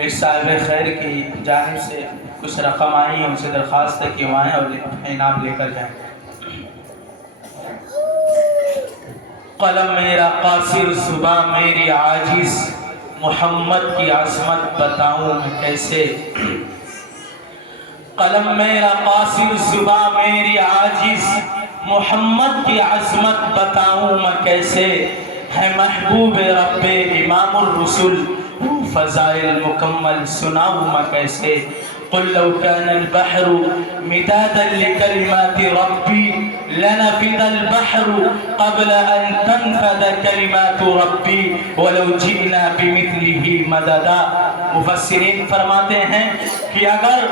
ایک صاحب خیر کی جانب سے کچھ رقم آئی ہیں، ان سے درخواست ہے کہ وہ آئیں اور انعام لے کر جائیں۔ قلم میرا قاصر صبح میری عاجز، محمد کی عظمت بتاؤں میں کیسے۔ قلم میرا قاصر صبح میری عاجز، محمد کی عظمت بتاؤں میں کیسے۔ ہے محبوب رب امام الرسل، فضائل مکمل سناؤں میں کیسے۔ قل لو كان البحر مدادا لكلمات ربي لنفد البحر قبل أن تنفد كلمات ربي ولو جئنا بمثله مددا۔ مفسرین فرماتے ہیں کہ اگر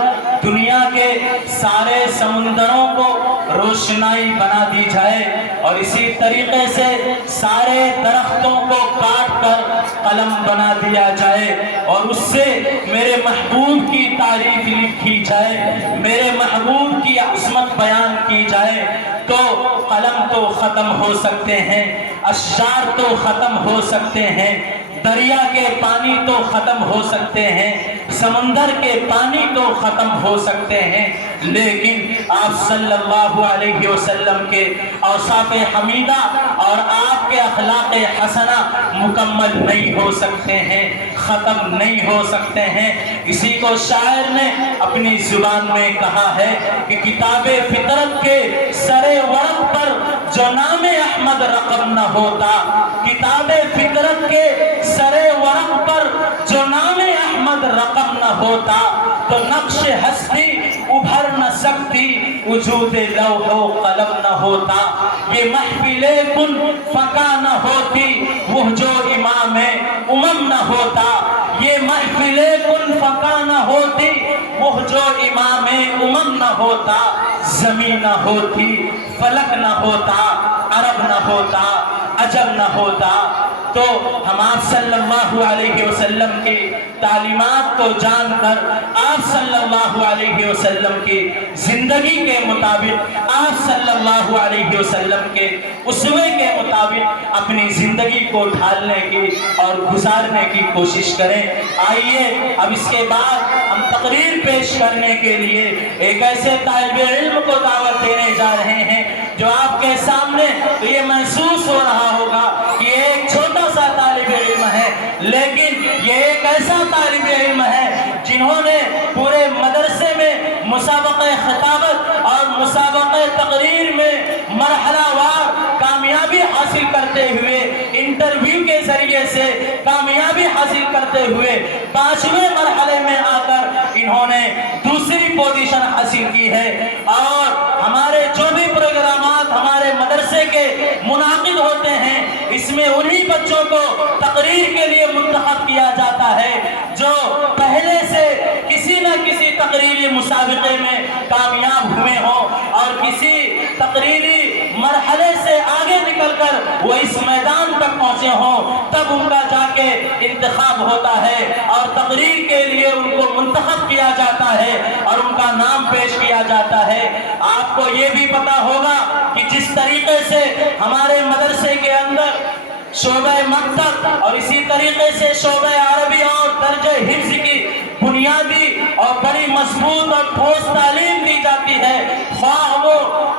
دنیا کے سارے سمندروں کو روشنائی بنا دی جائے اور اسی طریقے سے سارے درختوں کو کاٹ کر قلم بنا دیا جائے اور اس سے میرے محبوب کی تعریف لکھی جائے، میرے محبوب کی عظمت بیان کی جائے، تو قلم تو ختم ہو سکتے ہیں، اشجار تو ختم ہو سکتے ہیں، دریا کے پانی تو ختم ہو سکتے ہیں، سمندر کے پانی تو ختم ہو سکتے ہیں، لیکن آپ صلی اللہ علیہ وسلم کے اوصاف حمیدہ اور آپ کے اخلاق حسنہ مکمل نہیں ہو سکتے ہیں، ختم نہیں ہو سکتے ہیں۔ اسی کو شاعر نے اپنی زبان میں کہا ہے کہ کتاب فطرت کے سر ورق پر جو نام احمد رقم نہ ہوتا، کتاب فطرت کے سر ورق پر جو نام احمد رقم نہ ہوتا تو نقش ہستی ابھر نہ سکتی، وجود لوح و قلم نہ ہوتا، یہ محفل کن فقا نہ ہوتی، وہ جو امام امم نہ ہوتا، یہ محفل کن فقا نہ ہوتی، وہ جو امام امم نہ ہوتا، زمین نہ ہوتی، فلک نہ ہوتا، عرب نہ ہوتا، عجم نہ ہوتا۔ تو ہم آپ صلی اللہ علیہ وسلم کی تعلیمات کو جان کر آپ صلی اللہ علیہ وسلم کی زندگی کے مطابق، آپ صلی اللہ علیہ وسلم کے اسوے کے مطابق اپنی زندگی کو ڈھالنے کی اور گزارنے کی کوشش کریں۔ آئیے اب اس کے بعد ہم تقریر پیش کرنے کے لیے ایک ایسے طالب علم کو دعوت دینے جا رہے ہیں جو آپ کے سامنے تو یہ محسوس ہو رہا ہوگا کہ یہ ایک چھوٹا سا طالب علم ہے، لیکن یہ ایک ایسا طالب علم ہے جنہوں نے پورے مدرسے میں مسابقہ خطابت اور مسابقہ تقریر میں مرحلہ وار کامیابی حاصل کرتے ہوئے، انٹرویو کے ذریعے سے کامیابی حاصل کرتے ہوئے 5ویں مرحلے میں آ کر انہوں نے دوسری پوزیشن حاصل کی ہے۔ اور ہمارے جو بھی پروگرامات ہمارے مدرسے کے منعقد ہوتے ہیں، اس میں انہی بچوں کو تقریر کے لیے منتخب کیا جاتا ہے جو پہلے سے کسی نہ کسی تقریری مسابقے میں کامیاب ہوئے ہوں اور کسی تقریری مرحلے سے آگے نکل کر وہ اس میدان تک پہنچے ہوں، تب ان کا جا کے انتخاب ہوتا ہے اور تقریر کے لیے ان کو منتخب کیا جاتا ہے اور ان کا نام پیش کیا جاتا ہے۔ آپ کو یہ بھی پتا ہوگا کہ جس طریقے سے ہمارے مدرسے کے اندر شعبہ مکتب اور اسی طریقے سے شعبہ عربی اور درجہ حفظ کی بنیادی اور بڑی مضبوط اور ٹھوس تعلیم دی جاتی ہے، خواہ وہ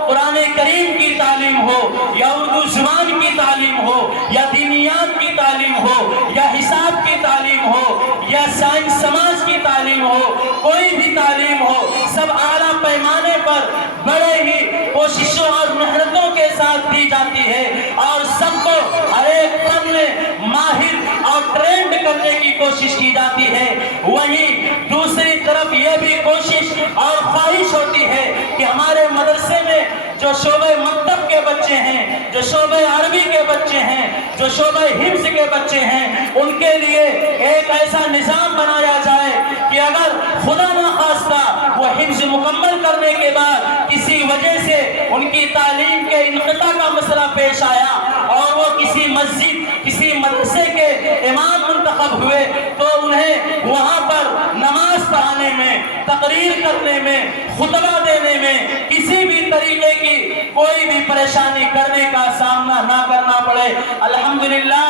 قرآن کریم کی تعلیم ہو یا اردو زبان کی تعلیم ہو یا دینیات کی تعلیم ہو یا حساب کی تعلیم ہو یا سائنس سماج کی تعلیم ہو، کوئی بھی تعلیم ہو، سب اعلیٰ پیمانے پر بڑے ہی کوششوں اور محنتوں کے ساتھ دی جاتی ہے اور سب کو ہر ایک فن میں ماہر اور ٹرینڈ کرنے کی کوشش کی جاتی ہے۔ وہیں دوسری طرف یہ بھی کوشش اور خواہش ہوتی ہے کہ ہمارے مدرسے میں جو شعبہ مکتب کے بچے ہیں، جو شعبہ عربی کے بچے ہیں، جو شعبہ حفظ کے بچے ہیں، ان کے لیے ایک ایسا نظام بنایا جائے کہ اگر خدا نخواستہ وہ حفظ مکمل کرنے کے بعد کسی وجہ سے ان کی تعلیم کے انقطاع کا مسئلہ پیش آیا اور وہ کسی مسجد، کسی مدرسے کے امام منتخب ہوئے تو انہیں وہاں پر نماز پڑھانے پڑھانے میں، تقریر کرنے میں، خطبہ دینے میں کسی بھی طریقے کی کوئی بھی پریشانی کرنے کا سامنا نہ کرنا پڑے۔ الحمدللہ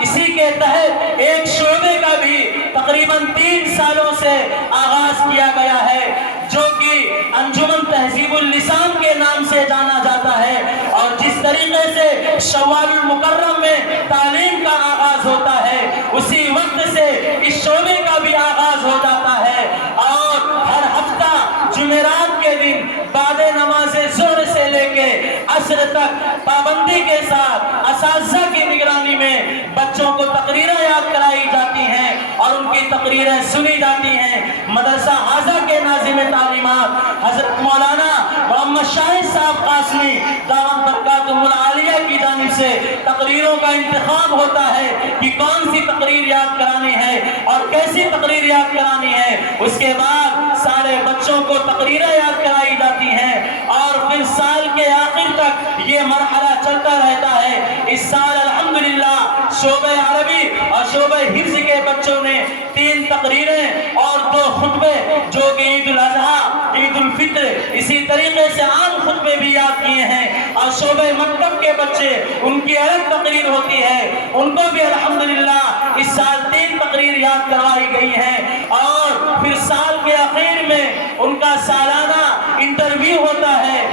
اسی کے تحت ایک شعبے کا بھی تقریباً 3 سالوں سے آغاز کیا گیا ہے، جو کہ انجمن تہذیب اللسان کے نام سے جانا جاتا ہے، اور جس طریقے سے شوال المکرم میں تعلیم کا آغاز ہوتا ہے اسی وقت سے اس شعبے کا بھی آغاز ہو جاتا ہے، اور ہر ہفتہ جمعرات کے دن بعد نماز ظہر سے لے کے عصر تک پابندی کے ساتھ اساتذہ کی نگرانی میں بچوں کو تقریریں یاد کرائی جاتی ہیں اور ان کی تقریریں سنی جاتی ہیں۔ مدرسہ حاضہ کے ناظم تعلیمات حضرت مولانا محمد شاہد صاحب قاسمی دامت برکاتہم العالیہ کی جانب سے تقریروں کا انتخاب ہوتا ہے کہ کون سی تقریر یاد کرانی ہے اور کیسی تقریر یاد کرانی ہے۔ اس کے بعد سارے بچوں کو تقریریں یاد کرائی جاتی ہیں اور پھر سال کے آخر تک یہ مرحلہ چلتا رہتا ہے۔ اس سال الحمدللہ شعبہ عربی اور شعبہ حفظ کے بچوں نے 3 تقریریں اور 2 خطبے جو کہ عید الاضحیٰ، عید الفطر، اسی طریقے سے عام خطبے بھی یاد کیے ہیں، اور شعبہ مکتب کے بچے ان کی الگ تقریر ہوتی ہے، ان کو بھی الحمدللہ اس سال 3 تقریر یاد کروائی گئی ہیں، اور پھر سال کے آخر میں ان کا سالانہ انٹرویو ہوتا ہے۔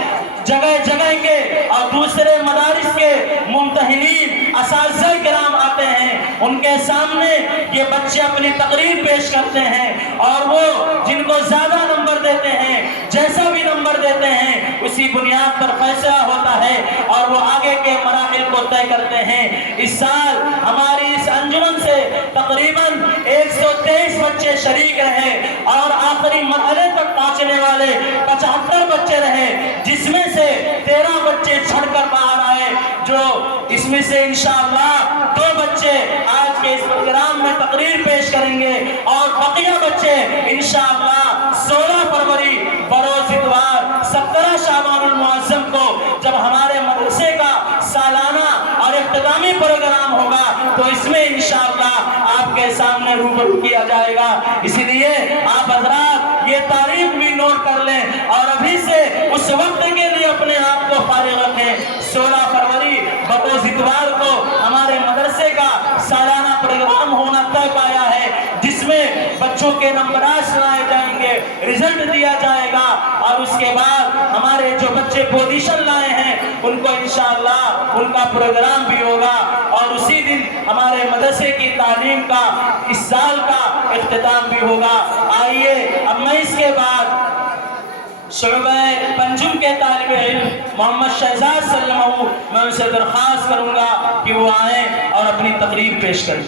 جگہ جگہ کے اور دوسرے مدارس کے ممتحنین اساتذہ کرام آتے ہیں، ان کے سامنے یہ بچے اپنی تقریر پیش کرتے ہیں، اور وہ جن کو زیادہ نمبر دیتے ہیں، جیسا بھی نمبر دیتے ہیں، اسی بنیاد پر فیصلہ ہوتا ہے اور وہ آگے کے مراحل کو طے کرتے ہیں۔ اس سال ہماری اس انجمن سے تقریباً 123 بچے شریک رہے اور آخری مرحلے تک پہنچنے والے 75 بچے رہے، جس میں سے 13 بچے چھڑ کر باہر آئے، جو اس میں سے انشاءاللہ 2 بچے آج کے اس پروگرام میں تقریر پیش کریں گے، اور بقیہ بچے انشاءاللہ 16 فروری بروز اتوار 17 شعبان المعظم کو جب ہمارے مدرسے کا سالانہ اور اختتامی پروگرام ہوگا تو اس میں انشاءاللہ آپ کے سامنے روبرو کیا جائے گا۔ اسی لیے آپ حضرات یہ تاریخ بھی نوٹ کر لیں اور ابھی سے اس وقت کے لیے اپنے آپ کو فارغ رکھیں۔ 16 فروری بروز اتوار کو ہمارے مدرسے کا سالانہ پروگرام ہونا طے پایا ہے، جس میں بچوں کے نمبرات سنائے جائیں گے، رزلٹ دیا جائے گا، اور اس کے بعد ہمارے جو بچے پوزیشن لائے ہیں ان کو انشاءاللہ ان کا پروگرام بھی ہوگا، اور اسی دن ہمارے مدرسے کی تعلیم کا اس سال کا اختتام بھی ہوگا۔ آئیے اب میں اس کے بعد شعبہ پنجم کے طالب علم محمد شہزاد صلی اللہ علیہ وسلم میں ان سے درخواست کروں گا کہ وہ آئیں اور اپنی تقریر پیش کریں۔